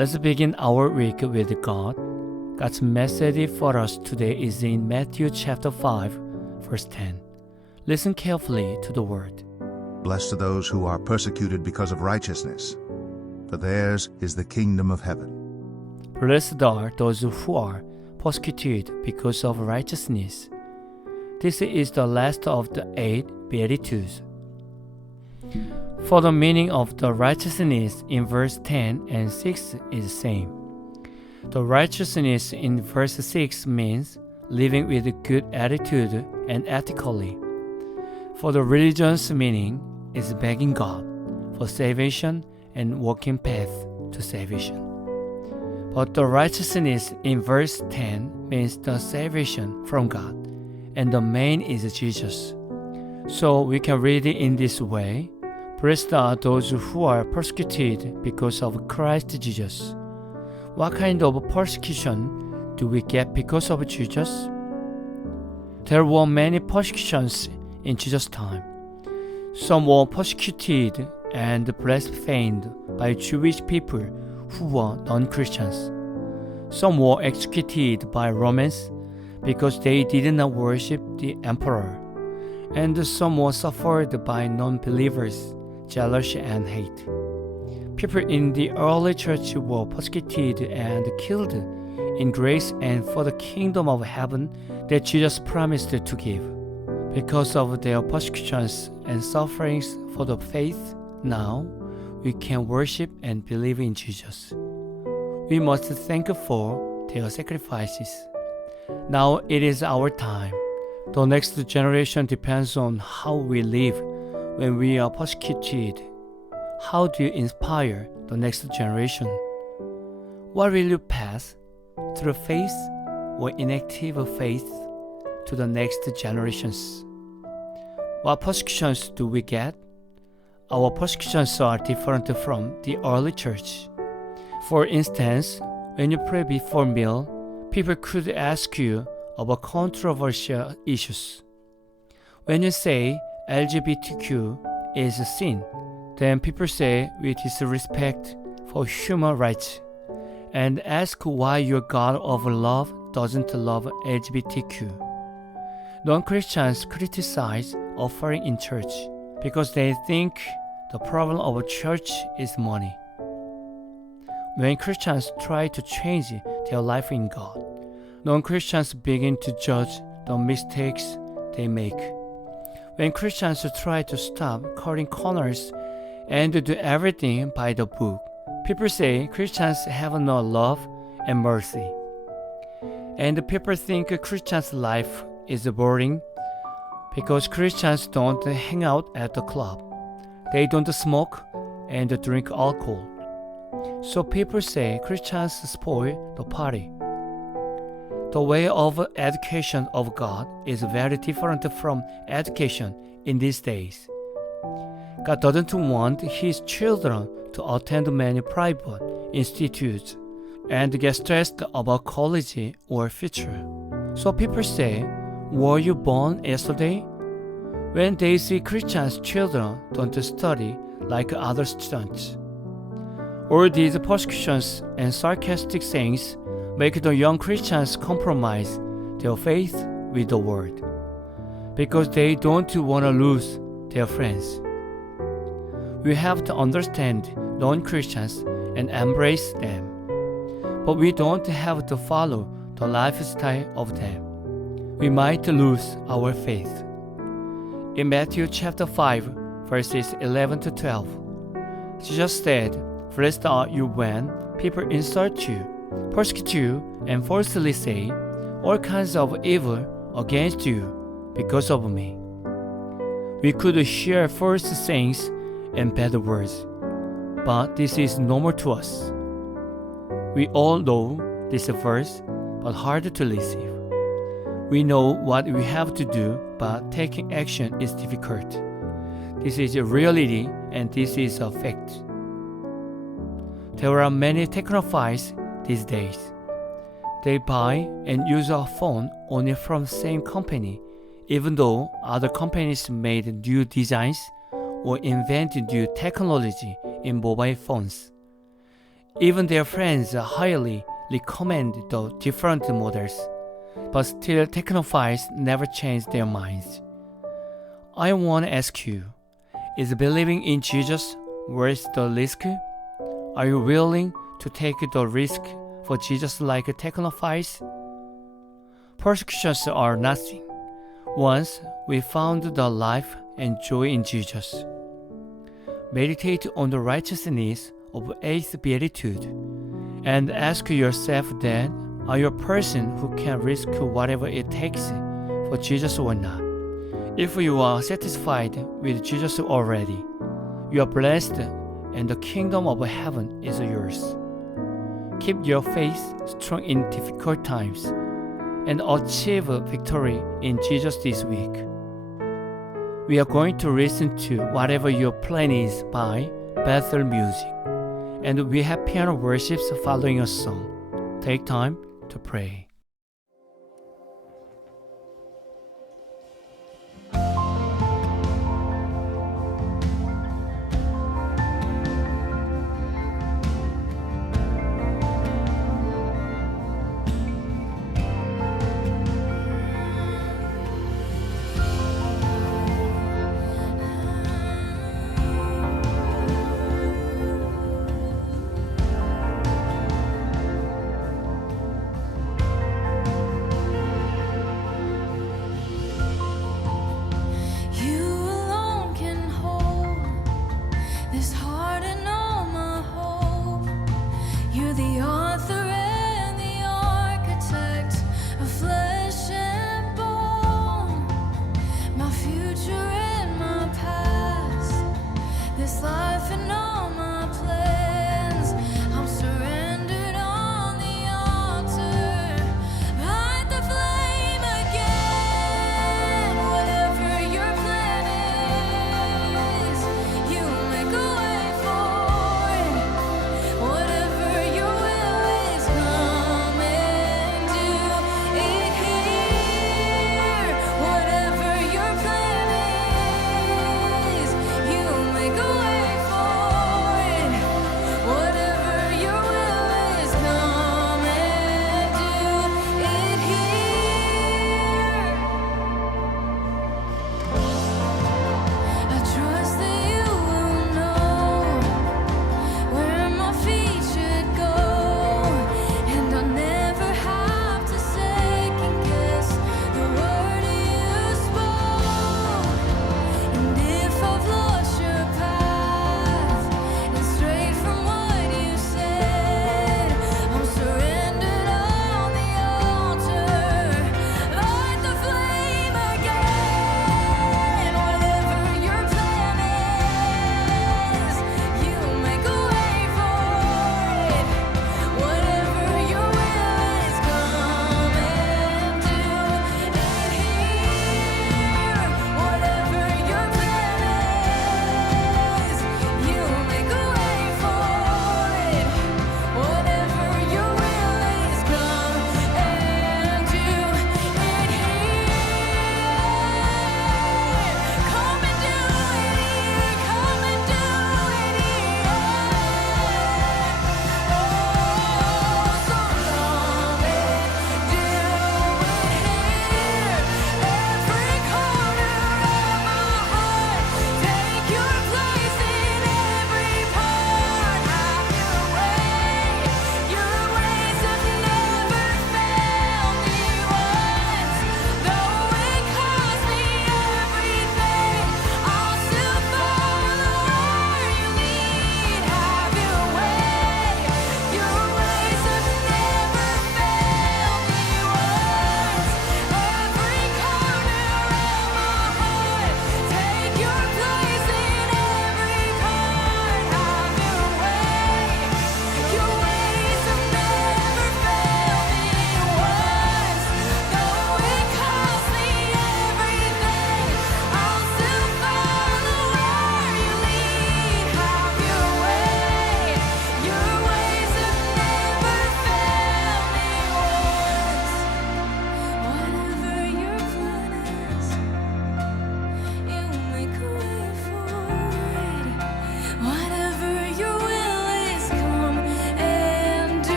Let's begin our week with God. God's message for us today is in Matthew chapter 5, verse 10. Listen carefully to the word. Blessed are those who are persecuted because of righteousness, for theirs is the kingdom of heaven. Blessed are those who are persecuted because of righteousness. This is the last of the 8 Beatitudes. For the meaning of the righteousness in verse 10 and 6 is the same. The righteousness in verse 6 means living with a good attitude and ethically. For the religion's meaning is begging God for salvation and walking path to salvation. But the righteousness in verse 10 means the salvation from God, and the main is Jesus. So we can read it in this way. Blessed are those who are persecuted because of Christ Jesus. What kind of persecution do we get because of Jesus? There were many persecutions in Jesus' time. Some were persecuted and blasphemed by Jewish people who were non-Christians. Some were executed by Romans because they did not worship the emperor. And some were suffered by non-believers, jealousy and hate. People in the early church were persecuted and killed in grace and for the kingdom of heaven that Jesus promised to give. Because of their persecutions and sufferings for the faith, now we can worship and believe in Jesus. We must thank for their sacrifices. Now it is our time. The next generation depends on how we live when we are persecuted. How do you inspire the next generation? What will you pass through faith or inactive faith to the next generations? What persecutions do we get? Our persecutions are different from the early church. For instance, when you pray before meal, people could ask you about controversial issues. When you say LGBTQ is a sin, then people say we disrespect for human rights and ask why your God of love doesn't love LGBTQ. Non-Christians criticize offering in church because they think the problem of a church is money. When Christians try to change their life in God, non-Christians begin to judge the mistakes they make. When Christians try to stop cutting corners and do everything by the book, people say Christians have no love and mercy. And people think a Christian's life is boring because Christians don't hang out at the club. They don't smoke and drink alcohol. So people say Christians spoil the party. The way of education of God is very different from education in these days. God doesn't want His children to attend many private institutes and get stressed about college or future. So people say, were you born yesterday? When they see Christians' children don't study like other students. All these persecutions and sarcastic sayings make the young Christians compromise their faith with the world because they don't want to lose their friends. We have to understand non-Christians and embrace them, but we don't have to follow the lifestyle of them. We might lose our faith. In Matthew chapter 5, verses 11 to 12, Jesus said, "Blessed are you when people insult you, persecute you, and falsely say all kinds of evil against you because of me." We could hear false sayings and bad words, but this is normal to us. We all know this verse, but hard to receive. We know what we have to do, but taking action is difficult. This is a reality and this is a fact. There are many technophiles these days. They buy and use a phone only from the same company, even though other companies made new designs or invented new technology in mobile phones. Even their friends highly recommend the different models, but still technophiles never change their minds. I want to ask you, is believing in Jesus worth the risk? Are you willing to take the risk for Jesus like technophiles? Persecutions are nothing once we found the life and joy in Jesus. Meditate on the righteousness of eighth beatitude and ask yourself then, are you a person who can risk whatever it takes for Jesus or not? If you are satisfied with Jesus already, you are blessed and the kingdom of heaven is yours. Keep your faith strong in difficult times and achieve victory in Jesus this week. We are going to listen to Whatever Your Plan Is by Bethel Music, and we have piano worships following a song. Take time to pray.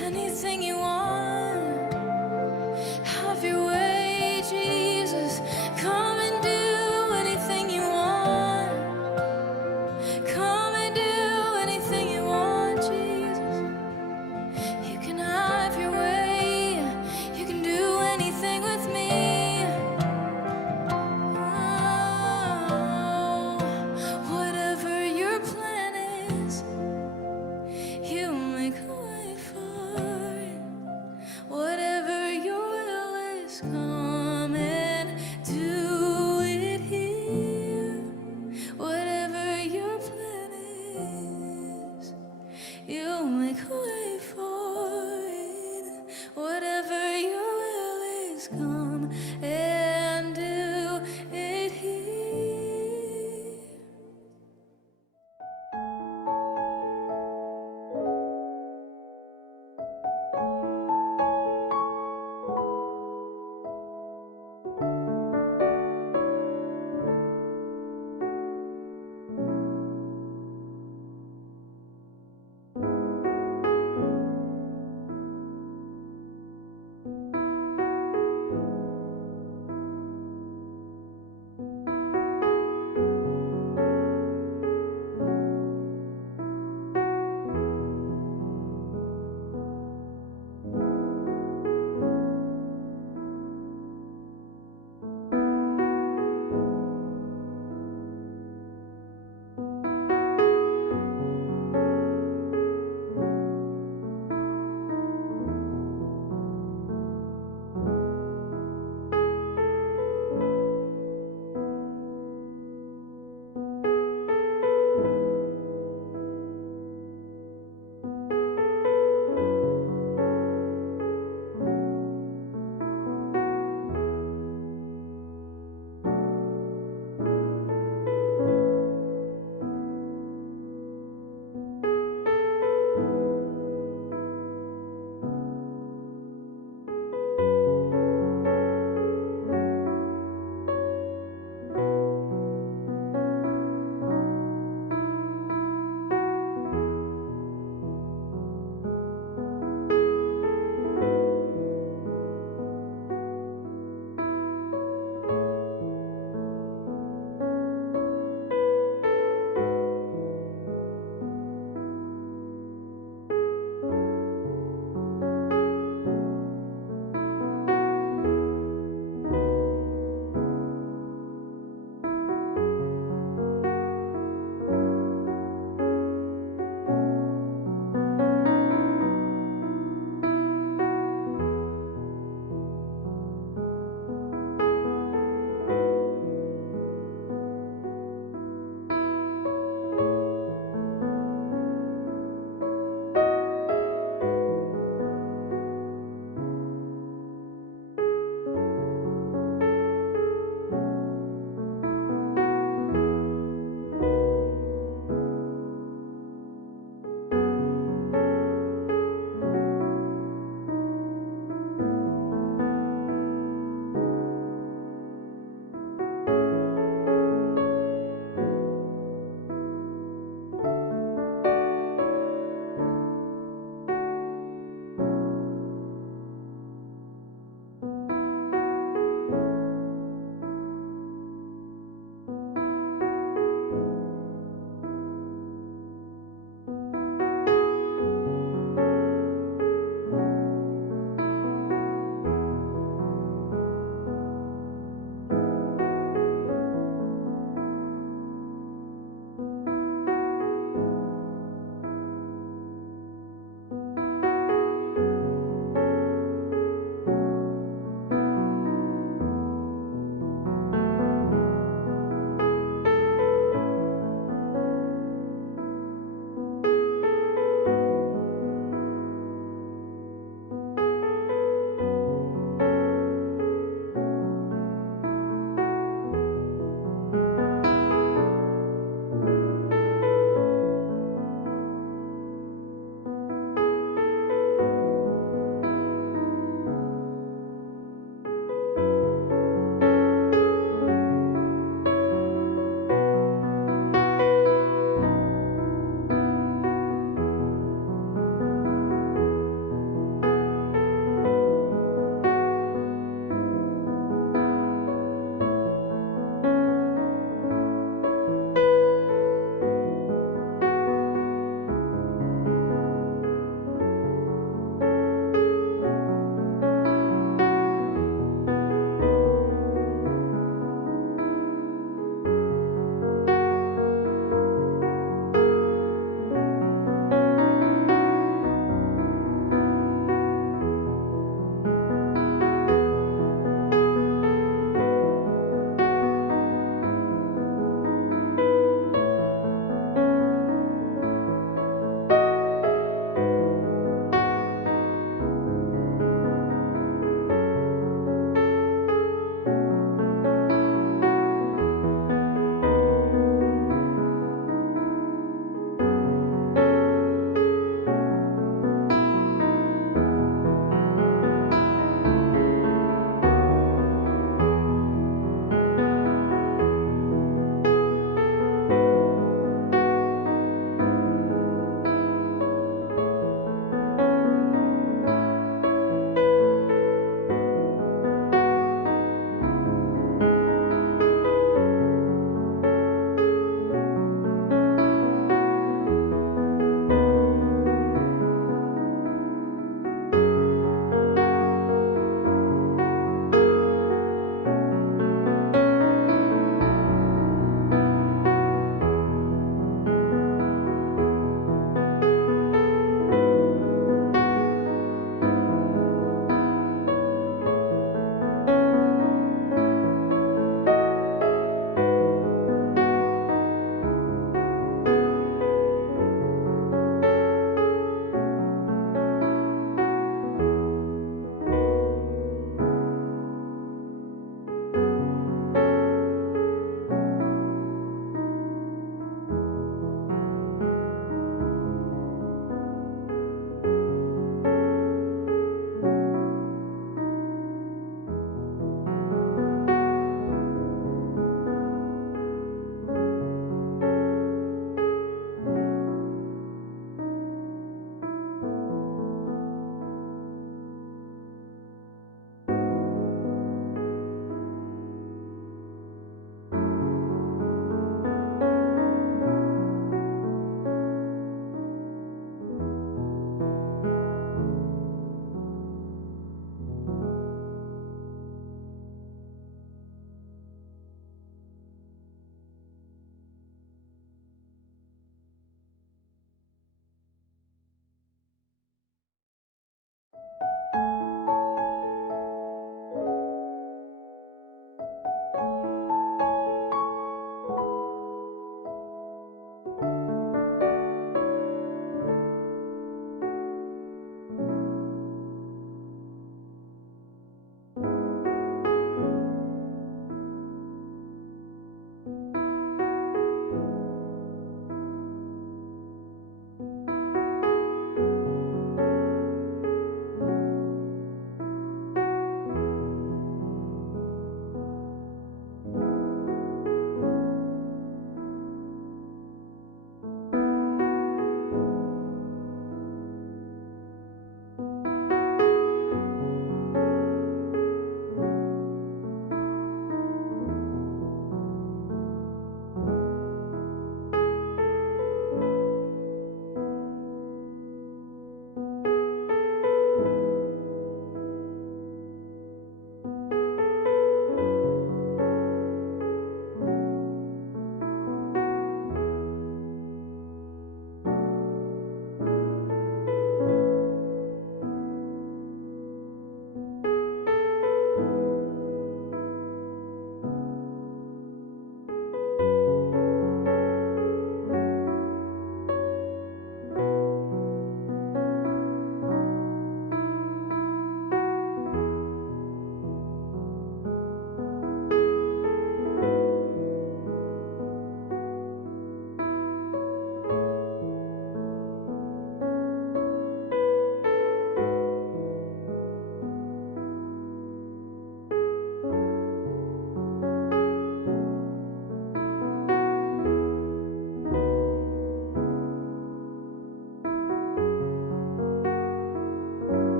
anything you